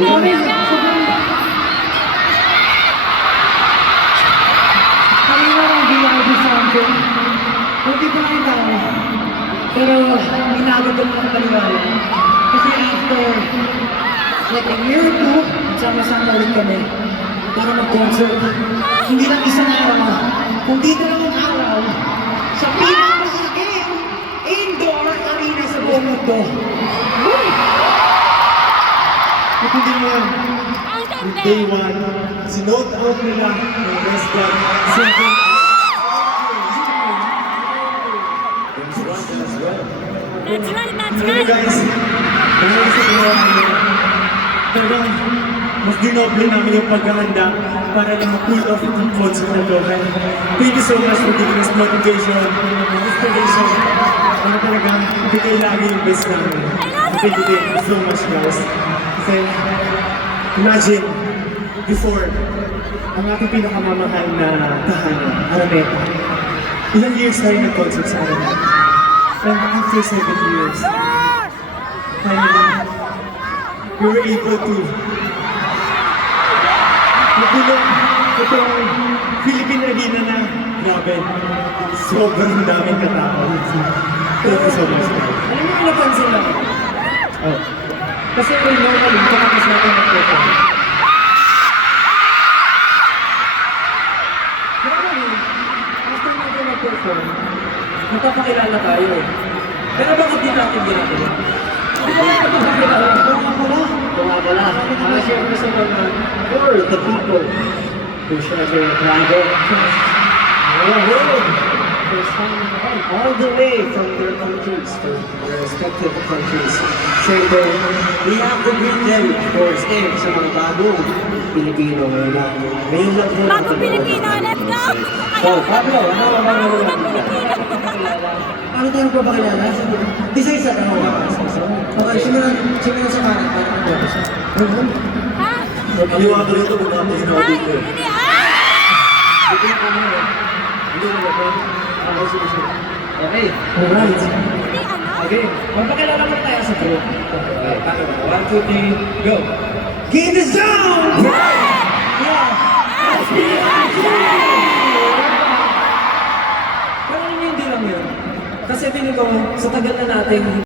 Kanina lang bilang ko sa akin. Hindi pa lang tao. Pero inagad ko ng paniwala. Kasi after like a year or two, sama-sama ulit kami para mag-concert. Hindi lang isang araw, kundi dalawang araw sa pinakamalaking indoor arena sa buong mundo. At hindi mo yan, with day one, sinote out nila ng West Blood 7. Pero guys, dahil sa ginawa namin, talagang mas dinoble namin yung paghahanda para lang ma-pull off yung concert na to. Thank you so much for giving us motivation, inspiration, para talagang bigay lagi yung best namin. Thank you so much guys. Kasi imagine, before, ang ating pinakamamahal na tahanan, Araneta. Ilang years tayo nag-concert sa Araneta. And after 7 years, finally, we were able to magulong itong Philippine Arena na grabe. Sobrang daming katao. Thank you so much. Alam mo yung napansin lang? Oh. Kasi normally, kapag natin mag-perform. Normally, after natin mag-perform, magpapakilala tayo eh. Pero bakit di natin ginagawa? Hindi ko lang magpapakilala. Kung nga pala, share ko sa mga for the people who share their private all the way from their countries, from their respective countries. Siyempre, we have to greet them, of course, sa mga bagong Pilipino ngayon lang. Ngayon lang po Bagong Pilipino, let's go! So, Pablo, ano ang mga Paano tayo magpapakilala? Isa-isa ka mo. Okay, simulan sa kanan para mag-focus. Ha? Kaliwa ko rito kung ano yung Ay, dito. hindi Hindi ko mo eh. Hindi mo ba? Okay, sige. Okay, alright. Hindi ano? Okay, magpakilala muna tayo sa group. Okay, 1, 2, 3, go! Get in the zone! Yeah! Pero hindi lang yun. Kasi feeling ko, sa tagal na natin,